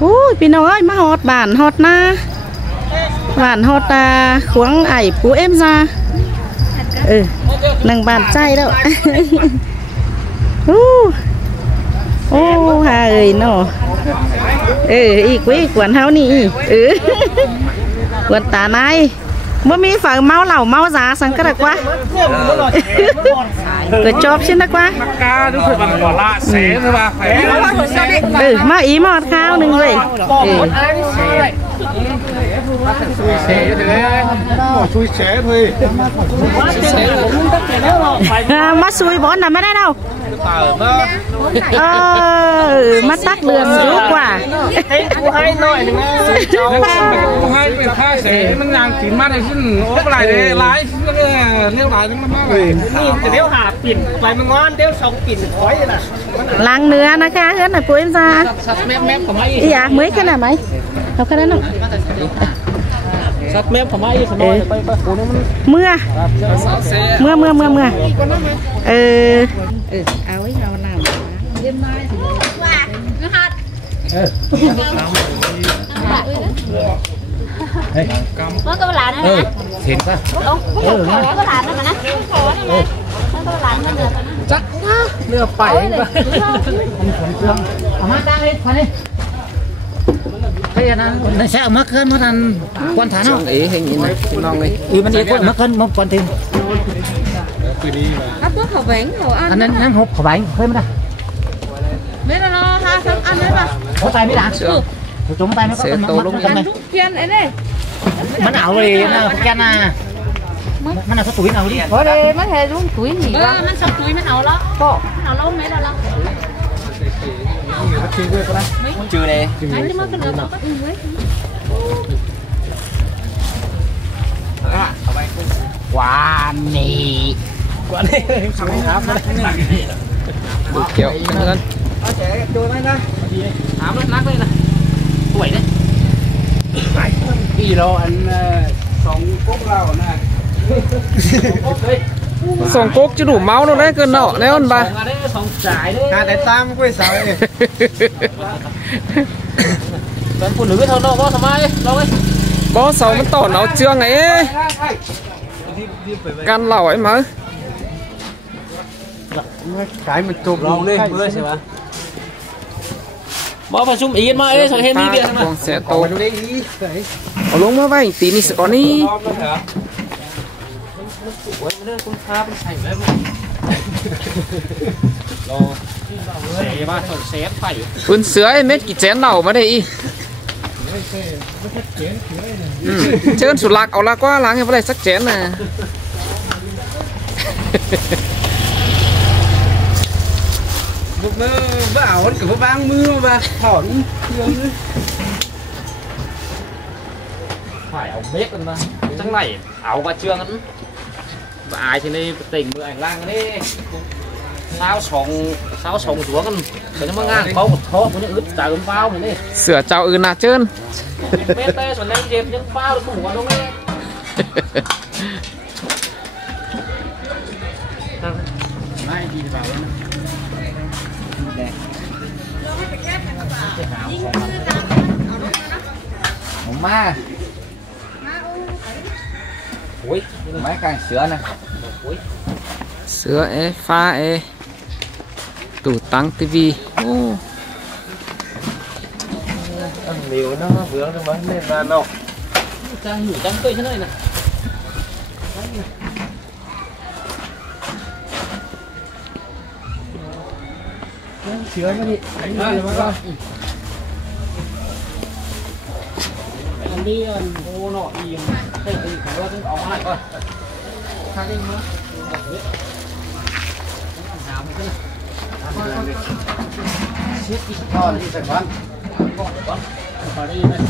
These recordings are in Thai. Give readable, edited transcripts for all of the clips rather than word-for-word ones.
โอ้ยพี่น้องเอ้ยมาฮอดบ้านฮอดนาบ้านฮอดตาขวงไอ้ปูเอ็มซานั่งบ้านใจแล้วโอ้ฮาเอ้ยเนาะอีกวิกวนเฮานี่กวนตานายบ่มีฝ่ายเมาเหล่าเมาซาสังกะกว่าก็จบใช่นักว่านักกาดูเพิ่นมันบ่ละเสใช่ป่ะมาอีหมอดข้าวนึงเลยมาซุยบอลน่ะไม่ได้đâuมาตักเดือนรู้กว่าให้กูให้หน่อยนึงกูให้เป็นค่าเสมันยังกินมาได้ขึ้นโอ้อะไรเลยหลายเลี้ยวหลายนึงมันมากเลยนี่จะเลี้ยวหาปิ่นไปมันงอนเลี้ยวสองปิ่นถอยน่ะล้างเนื้อนะคะเฮ้ยน่ะปุ้ยจ้าแม่ของไอ้อยากมื้อขนาดไหมเอาแค่นั้นหรอสัตว์แม่ผมไม่สมอยไปโอ้นี่มันเมื่อเอาไว้เอาน้ำเย็นได้สิว่านะครับเมื่อก็หลานนะเห็นป่ะก็หลานนะมันนะก็หลานมันเดือดจักเลือกไปป่ะเอามาตั้งเลยพอนี่เฮ้ยนะในแซ่มาเกินมาทันควันฐานเนาะเห็นยินนะน้องเลยมันเยอะมาเกินมาควันทิ้งครับพวกเขาแหวงเขาอันนั้นหกเขาแหวงเฮ้ยมันได้ไม่ได้รอค่ะสักอันได้ป่ะเขาตายไม่ได้จมตายไม่ก็มันทุกเพี้ยนไอ้นี่มันเอาเลยนะพวกแกน่ะมันเอาสักตุ้ยเอาดิเพราะเลยมันแค่รุ่งตุ้ยหนีว่ามันสักตุ้ยมันเอาแล้วก็เอาแล้วไม่ได้แล้วchưa nè quả nì không hấp được kiểu hơn chui mấy đó hám nó nát đây nè tuổi đấy kilo anh sòng cốt lao nè sòng cốt chứ đủ máu đâu đấy cơn nọ đấy con bà để tam quay sao đây bạn phụ nữ thôi đâu có thoải mái đâu ấy bó sầu nó tỏ nó trương ấy can lẩu ấy mà cái mình chụp lòng lên mưa xem mà bó phải zoom yên mà ấy sao hết đi điện mà sẽ tổ ở lúc mà vay tí này sẽ có đi quân sứa mếtกี่chén đầu mà đây chơi sụt lạcเอาละก็ล้างให้บ่ได้สักchénน่ะบุกเมื่อบ่เอากับบ่บางมือมาถอนเครื่องนึphảiเอาเม็ดกันมาจังไหนเอามาเชื่องกันบ่อายที่นี่ติ่งมือảnhล่างกันนี่sao sòng xuốngกันแต่ยังมางานเขาก็ท้อมันยังอึดตาอึมเฝ้าอย่างนี้เสือเจ้าอื่นน่ะเจิ้นเมตเต้ส่วนแรงเจ็บยังเฝ้าหัวลงเลยไม่ดีเปล่าผมมาโอ้ยไม้กางเสือนะเสือฟ้าtủ tăng tivi ăn liều nó vướng nó mới lên ra đâu trang nhủ trang cây thế này nè chứa nó đi đánh đi ô nọ gì đây thì phải lo cái ống lại coi khai đi nữa siết cái con đi phải con vào đi đây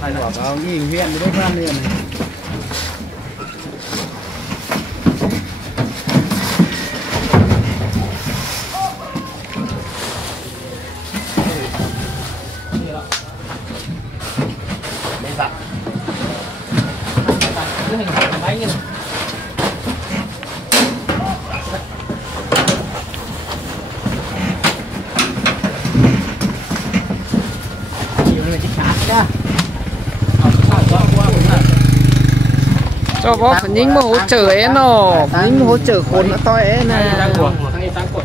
hay là bảo nhìn huyện đi đấy con liền ก็บอกยิงโมโหเจอเอ็นอยิงโมโหเจอคนต่อยเอ็นนะตั้งกดตั้งกด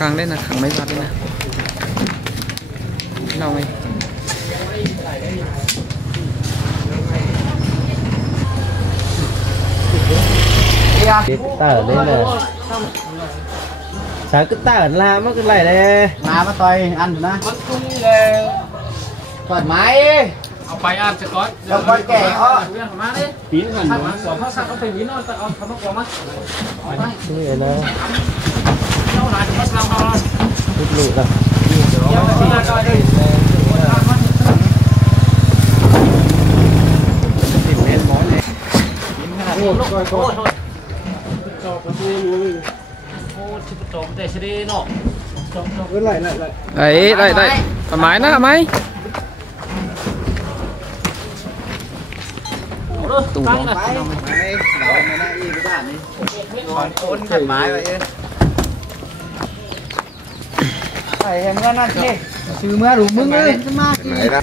กลางได้นะขังไม่พัดได้นะเราไงtờ đấy là sáng cứ tờ là mất cái này đây mà tôi ăn nữa thoải máiเอาไปอ่านจะก่อน không có kẻ ó เรื่องของมาดิปีนกันมาสองภาษาเขาเป็นปีนเอาเอาคำว่าก่อนมา นี่เลยนะ เจ้าหลายภาษาเรา ลูกลูกอ่ะ เจ้าหลายก็ได้โอ้โหโอ้โหจอบมันเลยโอ้ชิบจอบแต่ชดีเนาะจอบไได้ทำไมนะทำไมตู้ลงไปเราไม่ได้อีกบ้านนี้คนขัดไม้ไปเองใส่เงินนั่นสิซื้อเมื่อรู้มึงเลยจะมากไหนล่ะ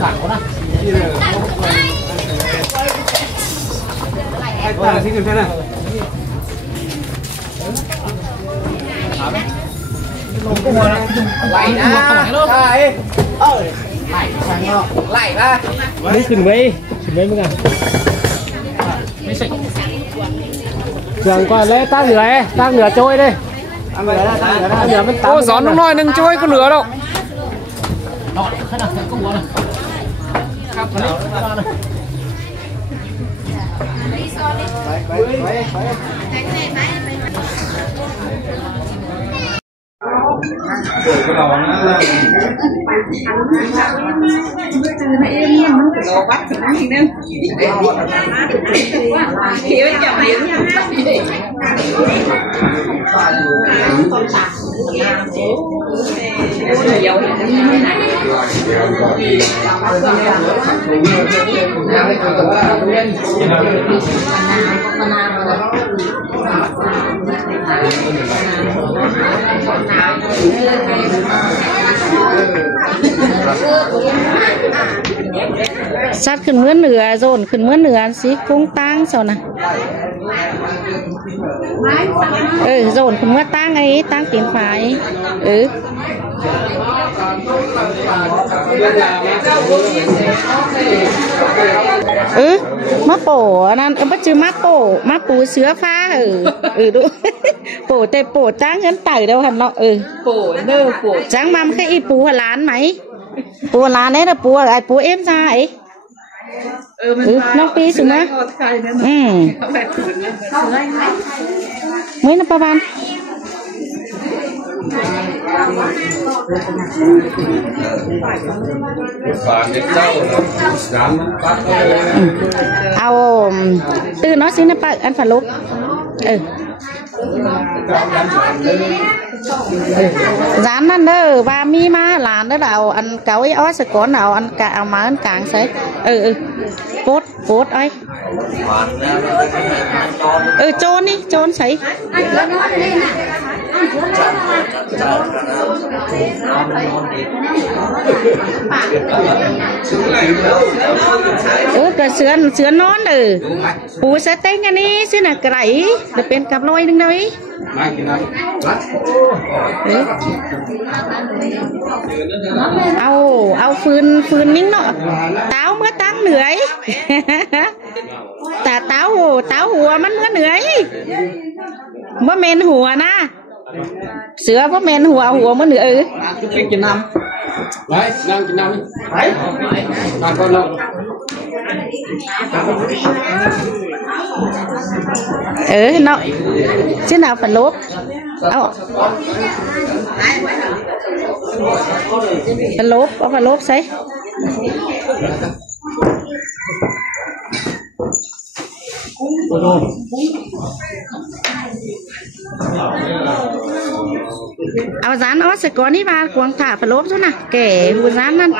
สั่งเขานะไอ้ตาที่ขึ้นไปนะลงตัวนะไหลนะใช่ไหลทางนอกไหลนะไม่ขึ้นไว้มึงอ่ะไม่ใช่เสื่องก่อนเลยตั้งเหนือโจ้ยเลยเหนือมันโอ้สอนน้อยนึงโจ้ยก็เหนือหรอกขนาดก็หัวนะครับสัตว์ขึ้นเมื่อเหนือโซนขึ้นเมื่อเหนือสิพุงตั้งเสานะโซนขึ้นเมื่อตั้งไอ้ตั้งตีนฝ่ายมาโป่นั่นมาจือมาปูเสือฟ้าดูโป่แต่โป่จ้างเงินไต่เดียวหันเนาะโป่เด้อโป่จ้างมาแค่อีปูล้านไหมปูล้านนี่นะปูไอ้ปูเอ็มซ่าน้องปีสินะไม่นะประมาณเอาตื่นน้อยสินะปะอันฝันลุกร้านนั่นเด้อว่ามีมาหลานเด้อเอาอันเก่าไอ้อ้อสก้อนเอาอันกะเอามาอันกลางใส่โป๊ดไอ้โจนนี่โจนใส่ก็เสือนอนปูเสเต็งอันนี้สินะไก่จะเป็นกับลอยนึงเลยเอาฟืนนิ่งเนาะเต้าเมื่อตั้งเหนื่อยแต่เต้าหัวมันเมื่อเหนื่อยเมื่อเมนหัวนะเสือเมื่อเมนหัวเมื่อเหนื่อยกินน้ำไปนั่งกินน้ำไปมาก่อนลงเนาะชื่อnào phần lốp phần lốp xâyเอาrán nó sẽ có ní ba cuồng thả phần lốp chút nào kể hù rán ăn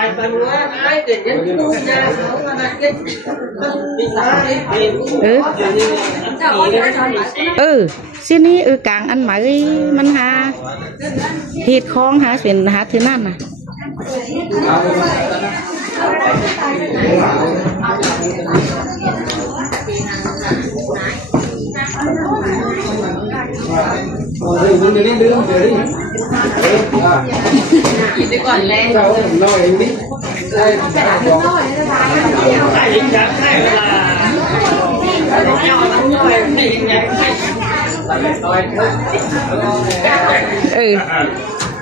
xin ní càng ăn màมันหาเห็ดคล้องหาเป็นหาthứนั่นน่ะ กินไปก่อนเลย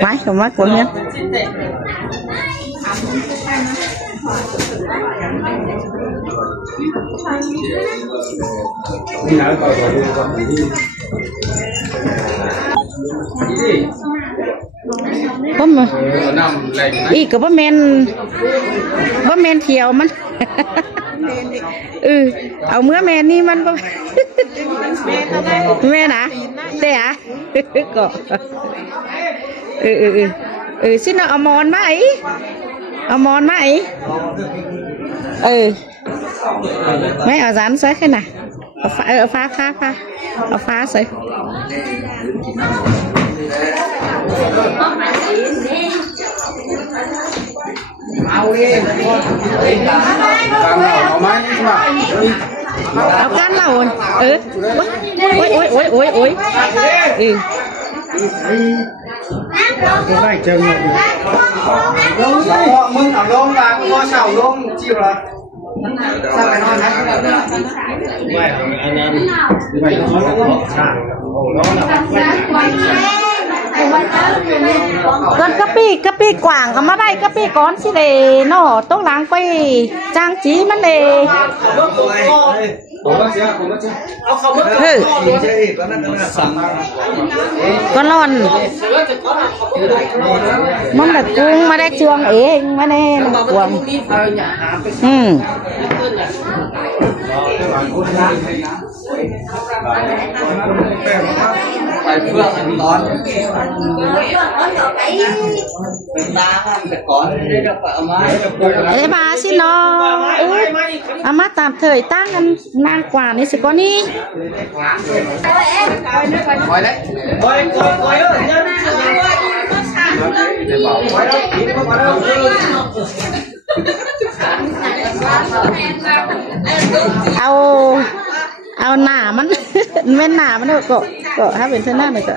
máy không mắt của nhé có mà ý có bắp men thiểuมันเอาเมื่อแม่นี่มันก็แม่นะแต่อะก็xin nóเอามอนมาไม่เอาránใส่แค่น่ะเอาฟ้าใส่เอาก้านเหล่าโอ้ยได้เจอมึงเอาลงมาพอเฉาลงจิ้วละsao lại nói này vậy anh em vậy nó con cà pi quảng ở mà đây cà pi con xí đề nó tốt láng quay trang tríมันđề con lon mong đặt cung mà đây trường ấy mà đây quảng ê bà xin nó mà tạm thời tăng ăn nang quả này sẽ có níเอาหนามันไม่หนามันก็ถ้าเป็นเส้นหน้าหน่อยก็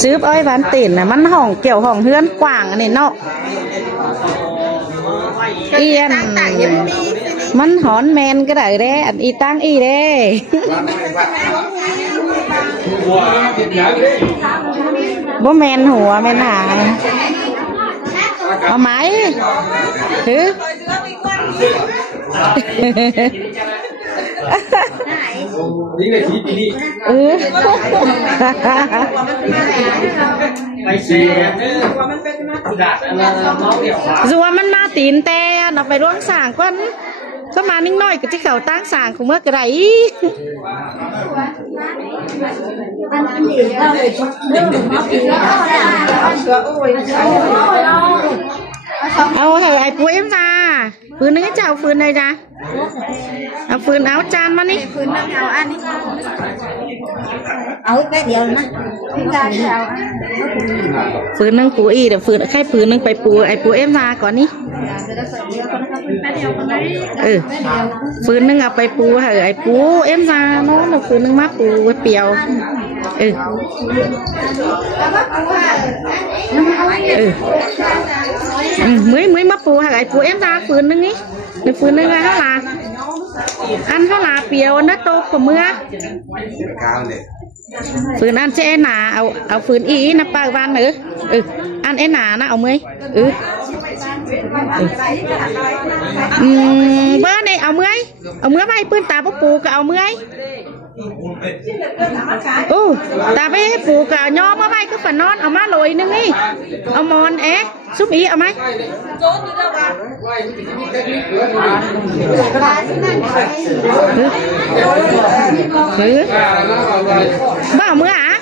ซื้ออ้อยหวานติ่นนะมันห่องเกี่ยวห่องเฮือนกว่างอันนี้เนาะเอียนมันหอนแมนก็ได้เด้อันอีตั้งอีเด้บ่แมนหัวแมนหางเอาไหมถือรัวมันมาตีนแต่เราไปร่วงสางก่อนก็มานิ่งน้อยกับที่เขาตั้งสางของเมื่อกระไรเอาเหอะไอ้ปุ้ยเอ็มจ้าฟืนนึงให้เจ้าฟืนเลยจ้าเอาฟืนเอาจานมานี่ฟืนเอาอันนี้เอาแค่เดียวนะฟืนนึงปูอีเดี๋ยวฟืนแค่ฟืนนึงไปปูไอ้ปูเอ็มมาก่อนนี่ฟืนนึงเอาไปปูเหอะไอ้ปูเอ็มมาเนาะฟืนนึงมาปูเปียวmới mấp phù hay phù em ra phù nưng ấy phù nưng là ăn nó là piều nó tô của mưa phù ăn sẽ nà ao phù ý nó bao van nữa ăn em nà nó ao mới bữa này ao mới bay pươn tà bốc phù cả ao mới ta với phù cả nho mà bay cứ phần non ao má lồi nưng ấy ao mòn é xúc ý ao mấy bao mưa hả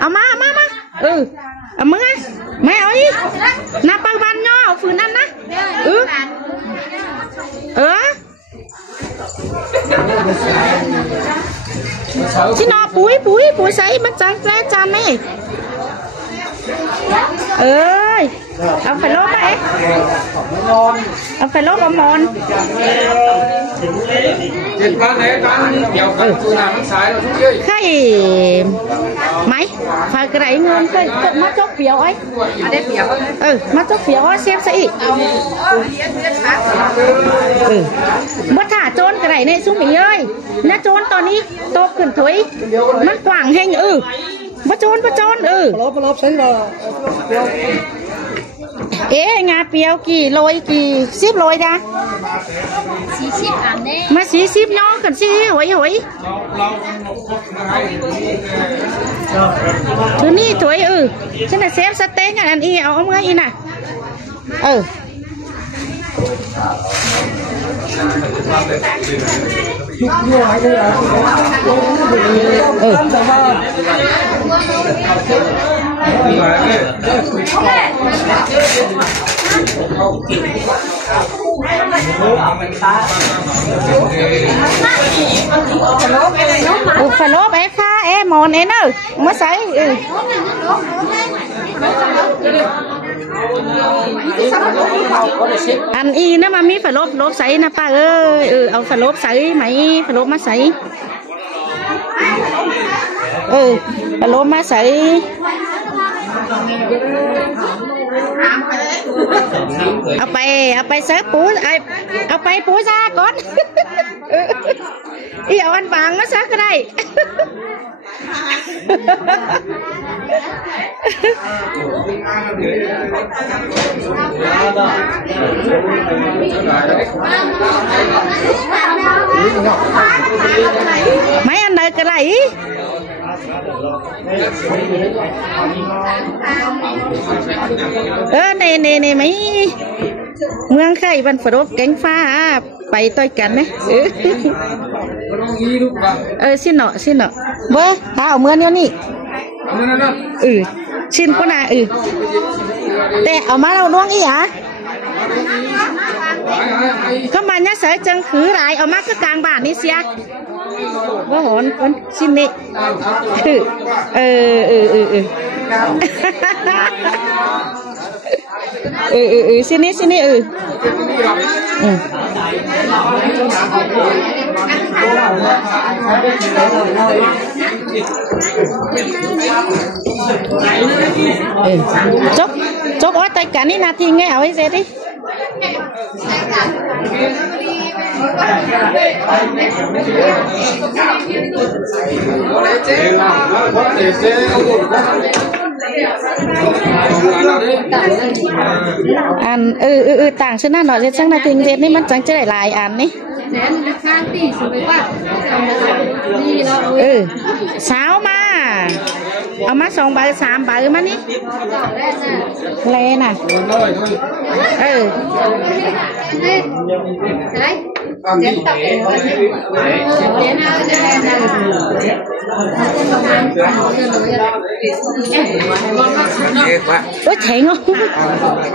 เอามาเอามึงอ่ะไม่เอาอีน้าปังบันย่อเอาฝืนนั่นนะชินอปุ๋ยใส่มันจังแกล้จานนี่เอาไฟลบไปเอาไฟลบเอามอนเจ็ดวันไหนกันเกี่ยวกับตัวหนามันสายเราทุกเรื่องใช่ไหมฝากไรเงินเคยมาจกเปียวไอ้มาจกเปียวเสียบซะอีกบ่ถ่าโจนกระไรในซุ้มอีเอ้ยนะโจนตอนนี้โตขึ้นถอยมันกว้างแห้งบ่โจนลบใช่บ่งาเปียวกี่โลกี่10 โลจ้ะ40 อันนี้มา40น้องกันสิหอยตัวนี้ถอยฉันน่ะเซฟสเต็กอันอีเอาเมื่ออีน่ะฝาโลบค่ะหมอนเนอะมาใส่อันอีนะมามีฝาโลบใส่นะป้าเอาฝาโลบใส่ไหมฝาโลบมาใส่ฝาโลบมาใส่เอาไปเสิร์ฟปูเอาไปปูซาก่อนอีเอาอันบางมาซักก็ได้ไม่อันไหนก็ได้ในไหมเมืองไข่บันฝรบแกงฟ้าไปต่อยกันนะสิเนาะเบ้ตาเอาเมื่อนี่ชินก็น่ะแต่เอามาเราล่วงอีหะก็มาเนี่ยเสยจังคือไรเอามาก็กลางบ้านนี่เสียว่าหอนคนชินนี่สินี่จบว่าแต่กันนี่นาทีไงเอาให้เสร็จดิอันต่างชนะหน่อยเช่นนาทีเด็ดนี่มันจังจะได้หลายอันนี่สาวมาเอามา2 ใบ 3 ใบมานี่แลน่ะโอ้ยแข็งอ่ะ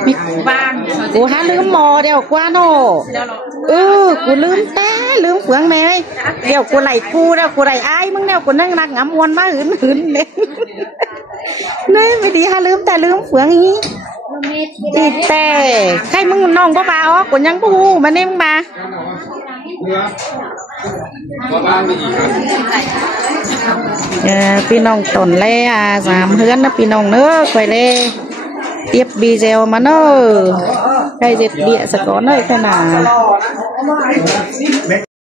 มีบางกูหาลืมหมอเดี๋ยวกว่าโน่กูลืมแต่ลืมเฟืองแม่เดี๋ยวกูไหลกูเดี๋ยวกูไหลอ้ายมึงเดี๋ยวกูนั่งรักงำวนมาหืนเนี่ยไม่ดีฮะลืมแต่ลืมเฟืองอย่างนี้อีแต่ใครมึงน้องก็มาอ๋อกูยังกูมาเนี่ยมึงมาพี่น้องตนเล่3 เฮือนนะพี่น้องเนื้อไปเล่เตียบบีเจลมาเนอะใครเจ็ดเบี้ยสะก้อนเลยขนาด